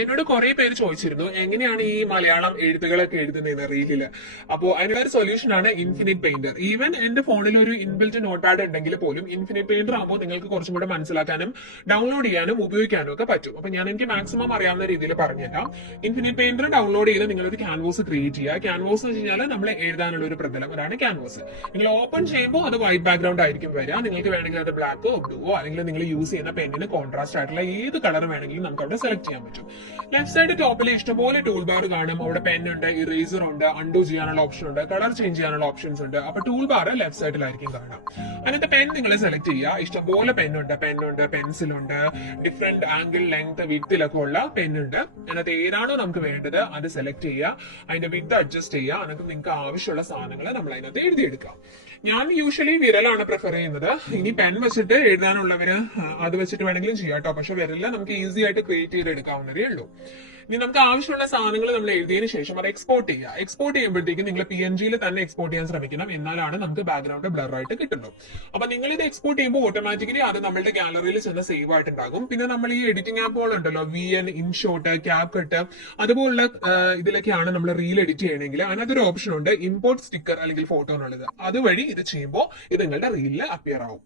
എന്നോട് കുറെ പേര് ചോദിച്ചിരുന്നു എങ്ങനെയാണ് ഈ മലയാളം എഴുത്തുകളൊക്കെ എഴുതുന്നത് റീലില്. അപ്പോൾ അതിനുള്ള ഒരു സൊല്യൂഷൻ ആണ് ഇൻഫിനിറ്റ് പെയിന്റർ. ഈവൻ എന്റെ ഫോണിൽ ഒരു ഇൻബിൽറ്റ് നോട്ട് പാഡ് ഉണ്ടെങ്കിൽ പോലും ഇൻഫിനിറ്റ് പെയിന്റർ ആകുമ്പോൾ നിങ്ങൾക്ക് കുറച്ചും കൂടെ മനസ്സിലാക്കാനും ഡൗൺലോഡ് ചെയ്യാനും ഉപയോഗിക്കാനും ഒക്കെ പറ്റും. അപ്പൊ ഞാൻ എനിക്ക് മാക്സിമം അറിയാവുന്ന രീതിയിൽ പറഞ്ഞുതരാം. ഇൻഫിനിറ്റ് പെയിന്റർ ഡൗൺലോഡ് ചെയ്ത് നിങ്ങൾ ഒരു ക്യാൻവാസ് ക്രിയേറ്റ് ചെയ്യുക. ക്യാൻവാസ് എന്ന് വെച്ച് കഴിഞ്ഞാൽ നമ്മൾ എഴുതാനുള്ള ഒരു പ്രതലം, അതാണ് ക്യാൻവാസ്. നിങ്ങൾ ഓപ്പൺ ചെയ്യുമ്പോൾ അത് വൈറ്റ് ബാക്ക്ഗ്രൗണ്ട് ആയിരിക്കും വരിക. നിങ്ങൾക്ക് വേണമെങ്കിൽ അത് ബ്ലാക്കോ ബ്ലൂവോ അല്ലെങ്കിൽ നിങ്ങൾ യൂസ് ചെയ്യുന്ന പെന്നിന് കോൺട്രാസ്റ്റ് ആയിട്ടുള്ള ഏത് കളർ വേണമെങ്കിലും നമുക്ക് അവിടെ സെലക്ട് ചെയ്യാൻ പറ്റും. ലെഫ്റ്റ് സൈഡ് ടോപ്പിൽ ഇഷ്ടംപോലെ ടൂൾ ബാർ കാണും. അവിടെ പെൻ ഉണ്ട്, ഇറേസർ ഉണ്ട്, അൺഡു ചെയ്യാനുള്ള ഓപ്ഷൻ ഉണ്ട്, കളർ ചേഞ്ച് ചെയ്യാനുള്ള ഓപ്ഷൻസ് ഉണ്ട്. അപ്പൊ ടൂൾ ബാർ ലെഫ്റ്റ് സൈഡിലായിരിക്കും കാണാം. അതിനകത്ത് പെൻ നിങ്ങൾ സെലക്ട് ചെയ്യുക. ഇഷ്ടംപോലെ പെന്നുണ്ട്, പെൻസിലുണ്ട്, ഡിഫറെന്റ് ആംഗിൾ ലെങ്ത് വിത്തിലൊക്കെ ഉള്ള പെന്നുണ്ട്. അതിനകത്ത് ഏതാണോ നമുക്ക് വേണ്ടത് അത് സെലക്ട് ചെയ്യുക. അതിന്റെ വിത്ത് അഡ്ജസ്റ്റ് ചെയ്യുക. അതിനകത്ത് നിങ്ങൾക്ക് ആവശ്യമുള്ള സാധനങ്ങൾ നമ്മൾ അതിനകത്ത് എഴുതിയെടുക്കാം. ഞാൻ യൂഷ്വലി വിരലാണ് പ്രിഫർ ചെയ്യുന്നത്. ഇനി പെൻ വെച്ചിട്ട് എഴുതാനുള്ളവര് അത് വെച്ചിട്ട് വേണമെങ്കിലും ചെയ്യാം കേട്ടോ. പക്ഷെ വിരലിൽ നമുക്ക് ഈസി ആയിട്ട് ക്രിയേറ്റ് ചെയ്തെടുക്കാവുന്നതേ ഉള്ളൂ. ഇനി നമുക്ക് ആവശ്യമുള്ള സാധനങ്ങൾ നമ്മൾ എഴുതിയതിനു ശേഷം അത് എക്സ്പോർട്ട് ചെയ്യുക. എക്സ്പോർട്ട് ചെയ്യുമ്പോഴത്തേക്കും നിങ്ങൾ PNG-യിൽ തന്നെ എക്സ്പോർട്ട് ചെയ്യാൻ ശ്രമിക്കണം. എന്നാലാണ് നമുക്ക് ബാക്ക്ഗ്രൗണ്ട് ബ്ലർ ആയിട്ട് കിട്ടുള്ളൂ. അപ്പൊ നിങ്ങൾ ഇത് എക്സ്പോർട്ട് ചെയ്യുമ്പോൾ ഓട്ടോമാറ്റിക്കലി അത് നമ്മുടെ ഗാലറിയിൽ ചെന്ന് സേവ് ആയിട്ടുണ്ടാകും. പിന്നെ നമ്മൾ ഈ എഡിറ്റിംഗ് ആപ്പുകൾ ഉണ്ടല്ലോ, VN, ഇൻഷോട്ട്, CapCut അതുപോലുള്ള ഇതിലൊക്കെയാണ് നമ്മൾ റീൽ എഡിറ്റ് ചെയ്യണമെങ്കിൽ അതിനകത്തൊരു ഓപ്ഷൻ ഉണ്ട്, ഇമ്പോർട്ട് സ്റ്റിക്കർ അല്ലെങ്കിൽ ഫോട്ടോ എന്നുള്ളത്. അതുവഴി ഇത് ചെയ്യുമ്പോൾ ഇത് നിങ്ങളുടെ റീലിൽ അപ്പിയർ ആവും.